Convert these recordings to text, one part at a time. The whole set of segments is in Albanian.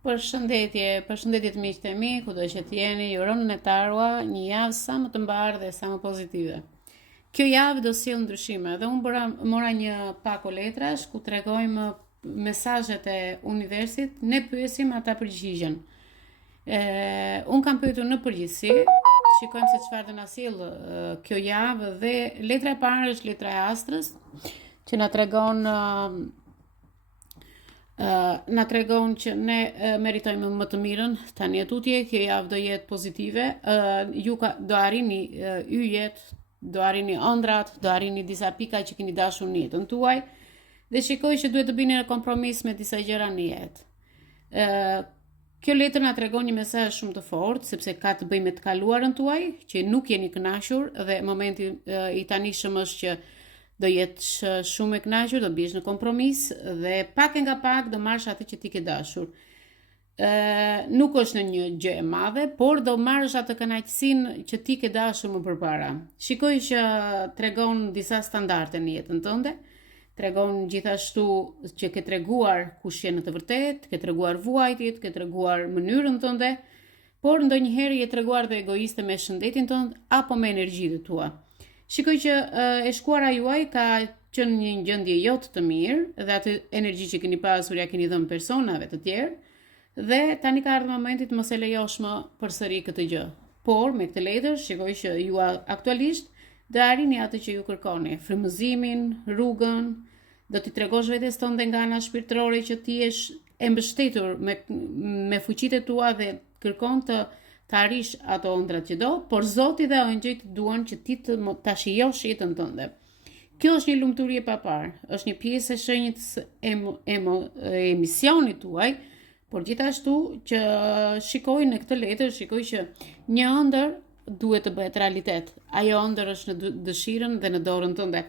Përshëndetje të miqtë e mi, kudo që të jeni, ju uroj në tarua një javë sa më të mbarë dhe sa më pozitive. Kjo javë do sjell ndryshime dhe unë mora një pako letrash ku tregojmë mesazhet e universit, ne pyesim ata përgjigjen. Unë kam pyetur në përgjithësi, shikojmë se çfarë do na sjell kjo javë dhe letra e parë është letra e Astrës, që na tregon që ne meritojmë më të mirën tani tutje, kjo javë do jetë pozitive, do arrini yjet, do arrini ëndrat, do arrini disa pika që keni dashur në jetën tuaj dhe shikoj që duhet të bini në kompromis me disa gjëra në jetë. Kjo letër na tregon një mesazh shumë të fortë, sepse ka të bëjë me të kaluarën tuaj, që nuk jeni kënaqur dhe momenti i tanishëm është që do jetë shumë e kënaqur, do biesh në kompromis dhe pak e nga pak do marrësh atë që ti ke dashur. Nuk është në një gjë e madhe, por do marrësh atë kënaqësinë që ti ke dashur më përpara. Shikoj që tregon disa standarde në jetën tënde, tregon gjithashtu që ke treguar kush je në të vërtetë, ke treguar vuajtjet, ke treguar mënyrën tënde, por ndonjëherë je treguar dhe egoiste me shëndetin tënd apo me energjitë tua. Shikoj që e shkuara juaj ka qenë një gjendje jo të mirë dhe atë energji që keni pasur ja keni dhënë personave të tjerë dhe tani ka ardhur momenti të mos e lejosh më përsëri këtë gjë. Por me këtë letër shikoj që ju aktualisht do arrini atë që ju kërkoni, frymëzimin, rrugën, do t'i tregosh vetes tënde nga ana shpirtërore që ti je e mbështetur me fuqitë tua dhe kërkon të arish ato ëndrat që do, por Zoti dhe angjëjt duan që ti ta shijosh jetën tënde. Kjo është një lumturi e papar, është një pjesë e shenjës e misionit tuaj, por gjithashtu që shikoj në këtë letër, shikoj që një ëndër duhet të bëhet realitet. Ajo ëndër është në dëshirën dhe në dorën tënde.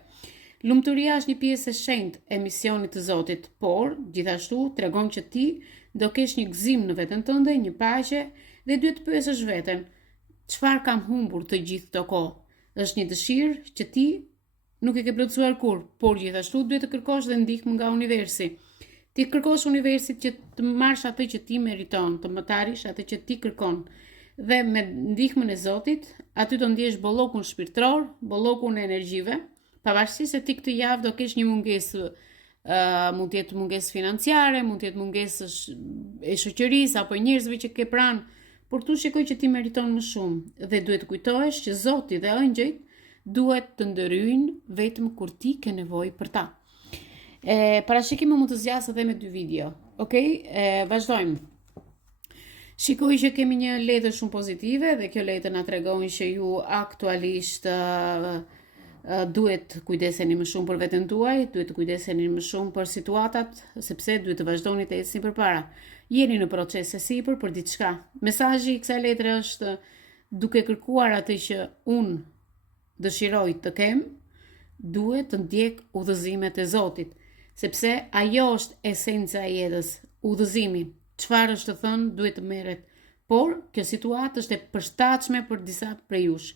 Lumturia është një pjesë e shenjtë e misionit të Zotit, por gjithashtu tregon që ti do kesh një gëzim në veten tënde, një paqe dhe duhet të pyesësh veten, çfarë kam humbur të gjithë këto kohë? Është një dëshirë që ti nuk e ke plotësuar kurrë, por gjithashtu duhet të kërkosh dhe ndihmë nga universi. Ti kërkosh universit që të marrësh atë që ti meriton, të mëtarish atë që ti kërkon. Dhe me ndihmën e Zotit, aty do ndjesh bollokun shpirtëror, bollokun e energjive, pavarësisht se ti këtë javë do kesh një mungesë, mund të jetë mungesë financiare, mund të jetë mungesë e shoqërisë apo njerëzve që ke pranë, por tu shikoj që ti meriton më shumë dhe duhet të kujtohesh që Zoti dhe angjëjt duhet të ndërhyjnë vetëm kur ti ke nevojë për ta. Parashikimi mund të zgjasë edhe me 2 video. Okej, vazhdojmë. Shikoj që kemi një letër shumë pozitive dhe kjo letër na tregon që ju aktualisht duhet kujdeseni më shumë për veten tuaj, duhet të kujdeseni më shumë për situatat, sepse duhet të vazhdoni të ecni përpara. Jeni në proces e sipër për diçka. Mesazhi i kësaj letre është duke kërkuar atë që unë dëshiroj të kem, duhet të ndjek udhëzimet e Zotit, sepse ajo është esenca e jetës, udhëzimi. Çfarë është të thënë duhet të merret. Por kjo situatë është e përshtatshme për disa prej jush.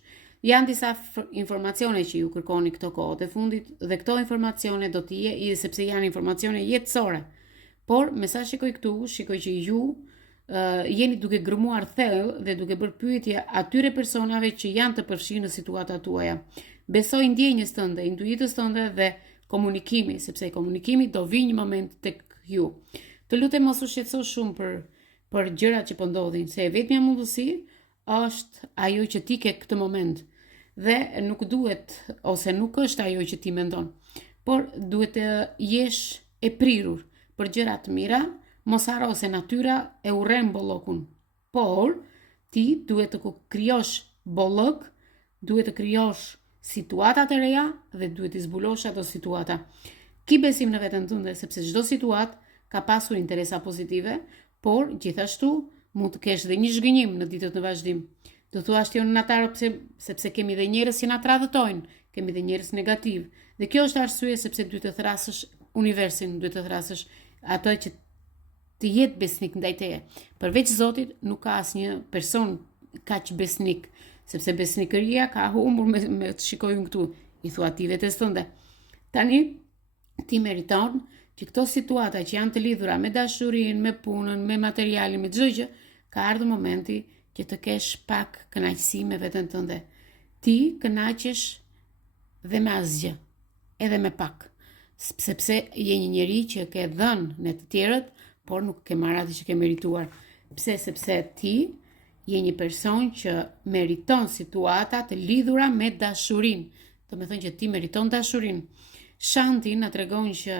Janë disa informacione që ju kërkoni këto kohë të fundit dhe këto informacione do t'i sepse janë informacione jetësore. Por me sa shikoj këtu, shikoj që ju jeni duke gërmuar thellë dhe duke bërë pyetje atyre personave që janë të përfshirë në situatat tuaja. Besoj ndjenjës tënde, intuitës tënde dhe komunikimi, sepse komunikimi do vi një moment tek ju. Të lutem mos u shqetëso shumë për gjërat që po ndodhin, se vetmja mundësi është ajo që ti ke këtë moment dhe nuk duhet ose nuk është ajo që ti mendon, por duhet të jesh e prirur për gjëra të mira, mos haro se natyra e urren bollokun, por ti duhet të krijosh bollok, duhet të krijosh situata të reja dhe duhet të zbulosh ato situata. Ki besim në veten tënde sepse çdo situatë ka pasur interesa pozitive, por gjithashtu mund të kesh dhe një zhgënjim në ditët në vazhdim. Do thuash ti në atar sepse kemi dhe njerëz që na tradhtojnë, kemi dhe njerëz negativ. Dhe kjo është arsye sepse duhet të thrasësh universin, duhet të thrasësh atë që të jetë besnik ndaj teje. Përveç Zotit nuk ka asnjë person kaq besnik, sepse besnikëria ka humbur me të shikojmë këtu, i thua ti vetes tënde. Tani ti meriton që këto situata që janë të lidhura me dashurinë, me punën, me materialin, me çdo gjë, ka ardhur momenti që të kesh pak kënaqësi me veten tënde. Ti kënaqesh dhe me asgjë, edhe me pak. Sepse je një njeri që ke dhënë në të tjerët, por nuk ke marrë atë që ke merituar. Pse? Sepse ti je një person që meriton situata të lidhura me dashurinë. Do të thënë që ti meriton dashurinë. Shanti na tregon që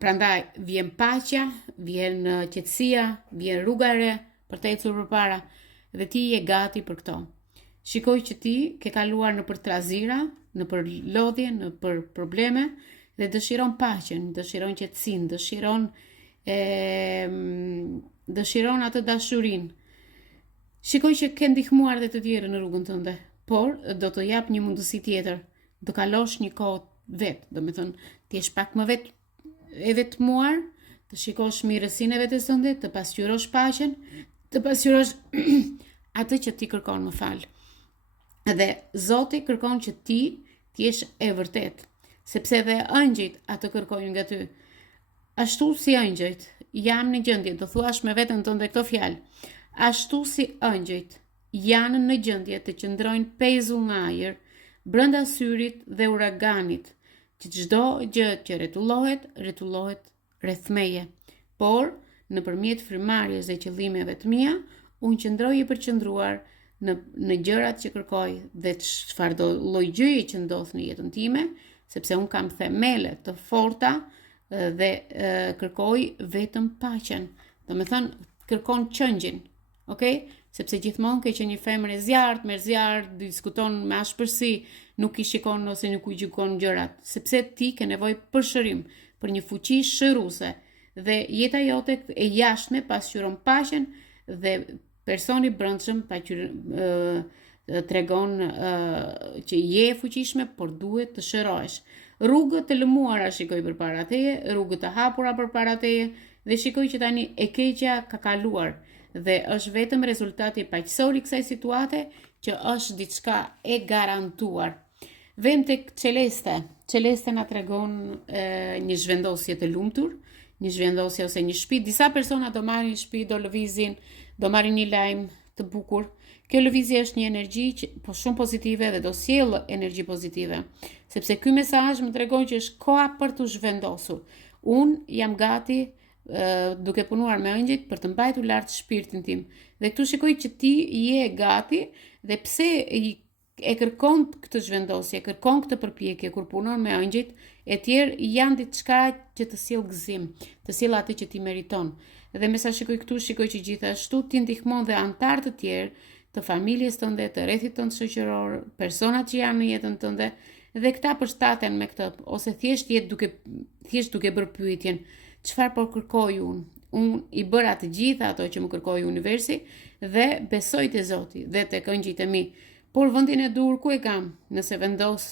prandaj vjen paqja, vjen qetësia, vjen rruga e re për të ecur përpara dhe ti je gati për këto. Shikoj që ti ke kaluar në për trazira, në për lodhje, në për probleme dhe dëshiron paqen, dëshiron qetësinë, dëshiron atë dashurinë. Shikoj që ke ndihmuar dhe të tjerë në rrugën tënde, por do të jap një mundësi tjetër, do kalosh një kohë vetë, do me thënë, ti jesh pak më vetmuar, të shikosh mirësinë e vetes tënde, të pasqyrosh paqen, të pasqyrosh atë që ti kërkon, më fal. Dhe Zoti kërkon që ti jesh e vërtet, sepse dhe ëngjëjt atë kërkojnë nga ty. Ashtu si ëngjëjt, jam në gjendje, do thuash me veten tënde këto fjalë. Ashtu si ëngjëjt janë në gjendje të qëndrojnë pezull në ajër, brenda syrit dhe uraganit, që çdo gjë që rretullohet rreth meje. Por, nëpërmjet frymëmarrjes dhe qëllimeve të mia, unë qëndroj i përqendruar në gjërat që kërkoj dhe çfarëdo lloj gjëje që ndodh në jetën time, sepse unë kam themele të forta dhe kërkoj vetëm paqen. Do me thënë, kërkon qëngjin, okay? Sepse gjithmonë ke që një femër e zjarrt, merr zjarr, diskuton me ashpërsi, nuk i shikon ose nuk i gjykon gjërat, sepse ti ke nevojë për shërim, për një fuqi shëruese dhe jeta jote e jashtme pasqyron paqen dhe personi brendshëm tregon që je e fuqishme, por duhet të shërohesh. Rrugët të lëmuara shikoj përpara teje, rrugët të hapura përpara teje dhe shikoj që tani e keqja ka kaluar dhe është vetëm rezultati paqësor i kësaj situate që është diçka e garantuar. Vem tek Celeste. Celeste na tregon një zhvendosje të lumtur, një zhvendosje ose një shtëpi. Disa persona do marrin një shtëpi, do lëvizin, do marrin një lajm të bukur. Kjo lëvizje është një energji shumë pozitive dhe do sjellë energji pozitive, sepse ky mesazh më tregon që është koha për të zhvendosur. Unë jam gati duke punuar me ëngjëjt për të mbajtur lart shpirtin tim. Dhe këtu shikoj që ti je gati dhe pse e kërkon këtë zhvendosje, kërkon këtë përpjekje kur punon me ëngjëjt, e tjerë janë diçka që të sjell gëzim, të sjell atë që ti meriton. Dhe me sa shikoj këtu, shikoj që gjithashtu ti ndihmon dhe antar të tjerë, të familjes tënde, të rrethit tënd shoqëror, personat që janë në jetën tënde, dhe këta përshtaten me këtë, ose thjesht duke bërë pyetjen, çfarë po kërkoj unë? Unë i bëra të gjitha ato që më kërkoi universi dhe besoj te Zoti dhe tek ëngjëjt e mi. Por vendin e dur ku e kam? Nëse vendos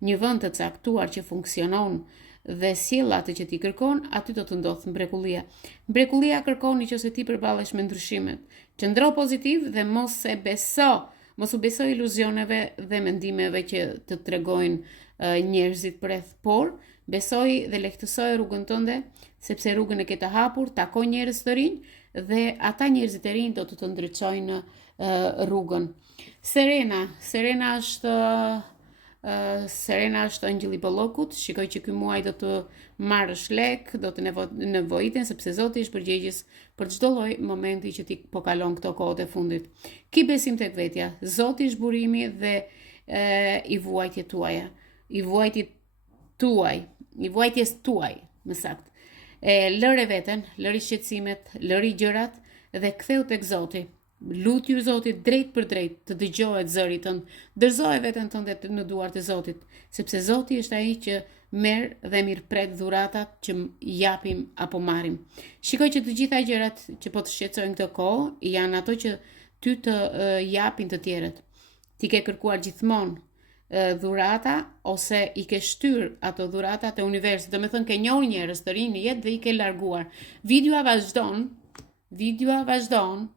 një vend të caktuar që funksionon dhe sjell atë që ti kërkon, aty do të ndodh mrekullia. Mrekullia kërkon nëse ti përballesh me ndryshimet. Qëndro pozitiv dhe mos u beso iluzioneve dhe mendimeve që të tregojnë njerëzit përreth, por besoj dhe lehtësoj rrugën tënde, sepse rrugën e ke të hapur, tako njerëz të rinj dhe ata njerëzit e rinj do të ndriçojnë rrugën. Serena është ëngjëlli i bollokut. Shikoj që ky muaj do të marrësh lek, do të nevojiten sepse Zoti është përgjegjës për çdo lloj momenti që ti po kalon këto kohët e fundit. Ki besim tek vetja. Zoti është burimi dhe i vuajtjes tuaja. I vuajtjes tuaj, më saktë. Lëre veten, lëri shqetësimet, lëri gjërat dhe ktheu tek Zoti. Lutju Zotit drejt për drejt të dëgjohet zëri tënd, dorëzoje veten tënde në duart e Zotit, sepse Zoti është ai që merr dhe mirëpret dhuratat që japim apo marrim. Shikoj që të gjitha gjërat që po të shqetësojnë këtë kohë janë ato që ty të japin të tjerët. Ti ke kërkuar gjithmonë dhurata ose i ke shtyr ato dhurata te universi, do të thënë ke njohur njerëz të rinj në jetë dhe i ke larguar. Videoa vazhdon